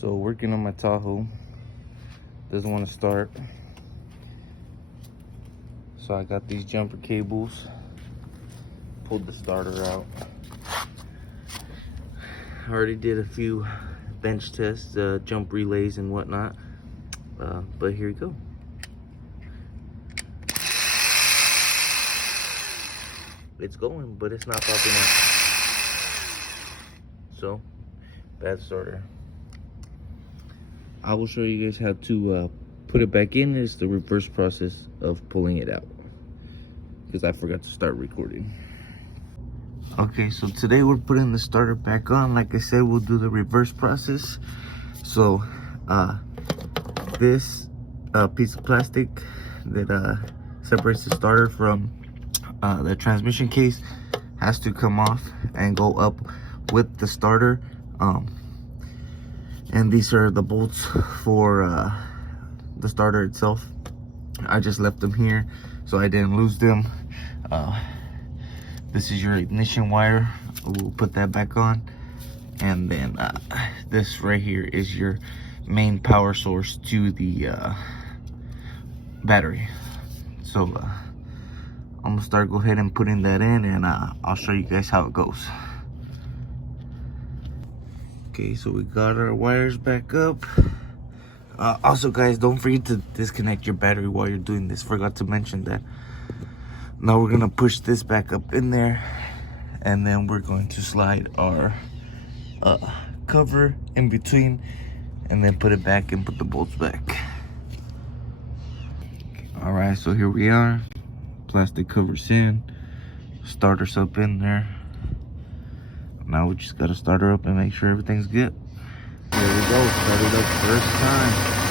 So working on my Tahoe, doesn't want to start. So I got these jumper cables, pulled the starter out. I already did a few bench tests, jump relays and whatnot, but here we go. It's going, but it's not popping up. So, bad starter. I will show you guys how to put it back in. It's the reverse process of pulling it out, because I forgot to start recording. Okay, so today we're putting the starter back on. Like I said, we'll do the reverse process. So this piece of plastic that separates the starter from the transmission case has to come off and go up with the starter. And these are the bolts for the starter itself. I just left them here so I didn't lose them. This is your ignition wire. We'll put that back on. And then this right here is your main power source to the battery. So I'm gonna go ahead and putting that in, and I'll show you guys how it goes. Okay, so we got our wires back up. Also guys, don't forget to disconnect your battery while you're doing this. Forgot to mention that. Now we're gonna push this back up in there, and then we're going to slide our cover in between, and then put it back and put the bolts back. All right, so here we are. Plastic covers in, starter's up in there. Now we just gotta start her up and make sure everything's good. There we go, started up first time.